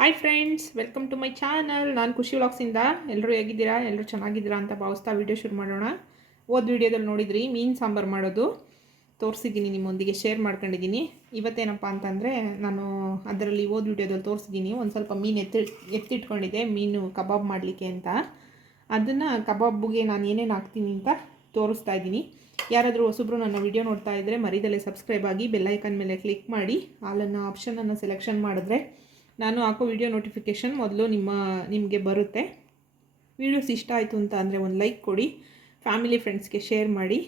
Hi friends, welcome to my channel. ನಾನು ಖುಷಿ ವ್ಲಾಗ್ಸಿಂದ. ಎಲ್ಲರೂ ಹೇಗಿದ್ದೀರಾ? ಎಲ್ಲರೂ ಚೆನ್ನಾಗಿದ್ದೀರಾ ಅಂತ ಭಾವಿಸ್ತಾ ವಿಡಿಯೋ ಶುರು ಮಾಡೋಣ. ವಿಡಿಯೋದಲ್ಲಿ ನೋಡಿದ್ರಿ ಮೀನು ಸಾಂಬಾರು ಮಾಡೋದು ತೋರಿಸಿದ್ದೀನಿ, ನಿಮ್ಮೊಂದಿಗೆ ಶೇರ್ ಮಾಡ್ಕೊಂಡಿದ್ದೀನಿ. ಇವತ್ತೇನಪ್ಪ ಅಂತಂದರೆ ನಾನು ಅದರಲ್ಲಿ ವಿಡಿಯೋದಲ್ಲಿ ತೋರಿಸಿದ್ದೀನಿ. ಒಂದು ಸ್ವಲ್ಪ ಮೀನು ಎತ್ತಿಟ್ಕೊಂಡಿದ್ದೆ ಮೀನು ಕಬಾಬ್ ಮಾಡಲಿಕ್ಕೆ ಅಂತ. ಅದನ್ನು ಕಬಾಬ್ಗೆ ನಾನು ಏನೇನು ಹಾಕ್ತೀನಿ ಅಂತ ತೋರಿಸ್ತಾ ಇದ್ದೀನಿ. ಯಾರಾದರೂ ಹೊಸಬ್ರು ನನ್ನ ವಿಡಿಯೋ ನೋಡ್ತಾ ಇದ್ದರೆ ಮರಿದಲ್ಲೇ ಸಬ್ಸ್ಕ್ರೈಬ್ ಆಗಿ ಬೆಲ್ಲೈಕನ್ ಮೇಲೆ ಕ್ಲಿಕ್ ಮಾಡಿ ಆಲನ್ನು ಆಪ್ಷನನ್ನು ಸೆಲೆಕ್ಷನ್ ಮಾಡಿದ್ರೆ ನಾನು ಹಾಕೋ ವಿಡಿಯೋ ನೋಟಿಫಿಕೇಷನ್ ಮೊದಲು ನಿಮಗೆ ಬರುತ್ತೆ. ವೀಡಿಯೋಸ್ ಇಷ್ಟ ಆಯಿತು ಅಂತ ಅಂದರೆ ಒಂದು ಲೈಕ್ ಕೊಡಿ, ಫ್ಯಾಮಿಲಿ ಫ್ರೆಂಡ್ಸ್ಗೆ ಶೇರ್ ಮಾಡಿ,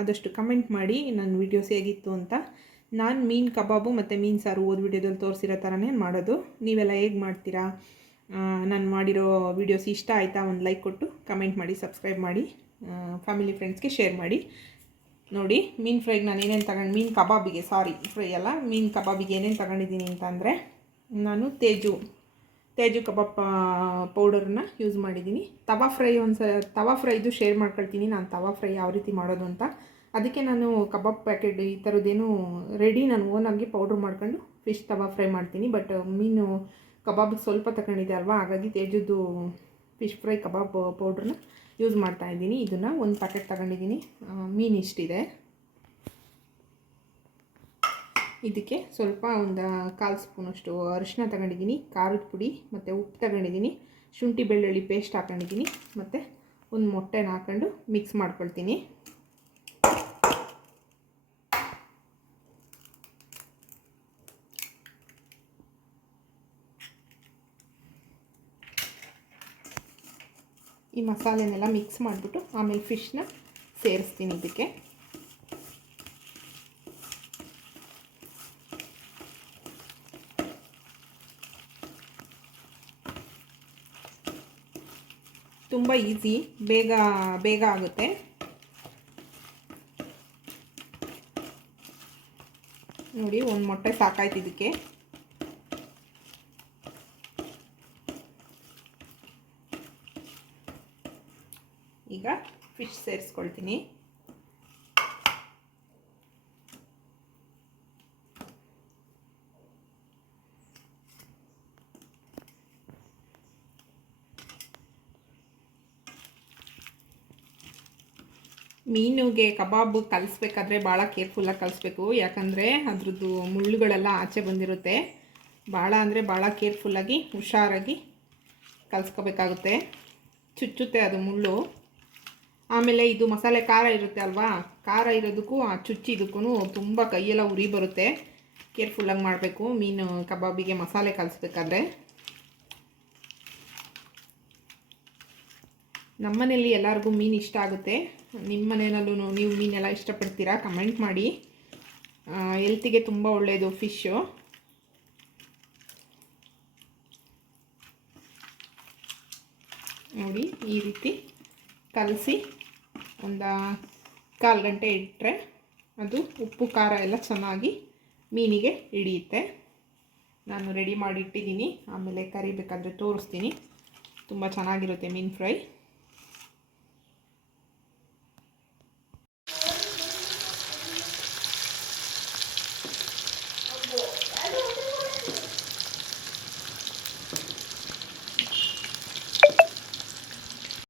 ಆದಷ್ಟು ಕಮೆಂಟ್ ಮಾಡಿ ನನ್ನ ವೀಡಿಯೋಸ್ ಹೇಗಿತ್ತು ಅಂತ. ನಾನು ಮೀನು ಕಬಾಬು ಮತ್ತು ಮೀನು ಸಾರು ವಿಡಿಯೋದಲ್ಲಿ ತೋರಿಸಿರೋ ಥರನೇ ಮಾಡೋದು. ನೀವೆಲ್ಲ ಹೇಗೆ ಮಾಡ್ತೀರಾ? ನಾನು ಮಾಡಿರೋ ವೀಡಿಯೋಸ್ ಇಷ್ಟ ಆಯಿತಾ? ಒಂದು ಲೈಕ್ ಕೊಟ್ಟು ಕಮೆಂಟ್ ಮಾಡಿ, ಸಬ್ಸ್ಕ್ರೈಬ್ ಮಾಡಿ, ಫ್ಯಾಮಿಲಿ ಫ್ರೆಂಡ್ಸ್ಗೆ ಶೇರ್ ಮಾಡಿ. ನೋಡಿ, ಮೀನು ಫ್ರೈಗೆ ನಾನು ಏನೇನು ಮೀನು ಕಬಾಬಿಗೆ ಫ್ರೈ ಅಲ್ಲ, ಮೀನು ಕಬಾಬಿಗೆ ಏನೇನು ತಗೊಂಡಿದ್ದೀನಿ ಅಂತ ಅಂದರೆ ನಾನು ತೇಜು ಕಬಾಬ್ ಪೌಡರನ್ನ ಯೂಸ್ ಮಾಡಿದ್ದೀನಿ. ತವಾ ಫ್ರೈದು ಶೇರ್ ಮಾಡ್ಕೊಳ್ತೀನಿ ನಾನು, ತವಾ ಫ್ರೈ ಯಾವ ರೀತಿ ಮಾಡೋದು ಅಂತ. ಅದಕ್ಕೆ ನಾನು ಕಬಾಬ್ ಪ್ಯಾಕೆಟ್ ಈ ಥರದ್ದೇನು ರೆಡಿ ನಾನು ಓನಾಗಿ ಪೌಡ್ರ್ ಮಾಡ್ಕೊಂಡು ಫಿಶ್ ತವಾ ಫ್ರೈ ಮಾಡ್ತೀನಿ. ಬಟ್ ಮೀನು ಕಬಾಬಿಗೆ ಸ್ವಲ್ಪ ತಗೊಂಡಿದ್ದೆ ಅಲ್ವಾ, ಹಾಗಾಗಿ ತೇಜದ್ದು ಫಿಶ್ ಫ್ರೈ ಕಬಾಬ್ ಪೌಡ್ರನ್ನ ಯೂಸ್ ಮಾಡ್ತಾಯಿದ್ದೀನಿ. ಇದನ್ನು ಒಂದು ಪ್ಯಾಕೆಟ್ ತಗೊಂಡಿದ್ದೀನಿ. ಮೀನು ಇಷ್ಟಿದೆ. ಇದಕ್ಕೆ ಸ್ವಲ್ಪ ಒಂದು 1/4 ಸ್ಪೂನಷ್ಟು ಅರಿಶಿನ ತಗೊಂಡಿದ್ದೀನಿ, ಖಾರದ ಪುಡಿ ಮತ್ತು ಉಪ್ಪು ತಗೊಂಡಿದ್ದೀನಿ, ಶುಂಠಿ ಬೆಳ್ಳುಳ್ಳಿ ಪೇಸ್ಟ್ ಹಾಕೊಂಡಿದ್ದೀನಿ, ಮತ್ತು ಒಂದು ಮೊಟ್ಟೆನ ಹಾಕೊಂಡು ಮಿಕ್ಸ್ ಮಾಡ್ಕೊಳ್ತೀನಿ. ಈ ಮಸಾಲೆನೆಲ್ಲ ಮಿಕ್ಸ್ ಮಾಡಿಬಿಟ್ಟು ಆಮೇಲೆ ಫಿಶ್ನ ಸೇರಿಸ್ತೀನಿ ಇದಕ್ಕೆ. ತುಂಬ ಈಸಿ, ಬೇಗ ಆಗುತ್ತೆ. ನೋಡಿ, ಒಂದು ಮೊಟ್ಟೆ ಸಾಕಾಯ್ತು ಇದಕ್ಕೆ. ಈಗ ಫಿಶ್ ಸೇರಿಸ್ಕೊಳ್ತೀನಿ. ಮೀನಿಗೆ ಕಬಾಬ್ ಕಲಿಸ್ಬೇಕಾದ್ರೆ ಭಾಳ ಕೇರ್ಫುಲ್ಲಾಗಿ ಕಲಿಸ್ಬೇಕು, ಯಾಕಂದರೆ ಅದ್ರದ್ದು ಮುಳ್ಳುಗಳೆಲ್ಲ ಆಚೆ ಬಂದಿರುತ್ತೆ. ಭಾಳ ಅಂದರೆ ಭಾಳ ಕೇರ್ಫುಲ್ಲಾಗಿ ಹುಷಾರಾಗಿ ಕಲಿಸ್ಕೋಬೇಕಾಗುತ್ತೆ, ಚುಚ್ಚುತ್ತೆ ಅದು ಮುಳ್ಳು. ಆಮೇಲೆ ಇದು ಮಸಾಲೆ ಖಾರ ಇರುತ್ತೆ ಅಲ್ವಾ, ಖಾರ ಇರೋದಕ್ಕೂ ಆ ಚುಚ್ಚಿದಕ್ಕೂ ತುಂಬ ಕೈಯೆಲ್ಲ ಉರಿ ಬರುತ್ತೆ. ಕೇರ್ಫುಲ್ಲಾಗಿ ಮಾಡಬೇಕು ಮೀನು ಕಬಾಬಿಗೆ ಮಸಾಲೆ ಕಲಿಸ್ಬೇಕಾದ್ರೆ. ನಮ್ಮನೇಲಿ ಎಲ್ಲರಿಗೂ ಮೀನು ಇಷ್ಟ ಆಗುತ್ತೆ. ನಿಮ್ಮ ಮನೆಯಲ್ಲೂ ನೀವು ಮೀನೆಲ್ಲ ಇಷ್ಟಪಡ್ತೀರಾ? ಕಮೆಂಟ್ ಮಾಡಿ. ಹೆಲ್ತಿಗೆ ತುಂಬ ಒಳ್ಳೆಯದು ಫಿಶ್ಶು. ನೋಡಿ, ಈ ರೀತಿ ಕಲಸಿ ಒಂದು 1/4 ಗಂಟೆ ಇಟ್ಟರೆ ಅದು ಉಪ್ಪು ಖಾರ ಎಲ್ಲ ಚೆನ್ನಾಗಿ ಮೀನಿಗೆ ಹಿಡಿಯುತ್ತೆ. ನಾನು ರೆಡಿ ಮಾಡಿ ಇಟ್ಟಿದ್ದೀನಿ, ಆಮೇಲೆ ಕರಿಬೇಕಾದ್ರೆ ತೋರಿಸ್ತೀನಿ. ತುಂಬ ಚೆನ್ನಾಗಿರುತ್ತೆ ಮೀನು ಫ್ರೈ.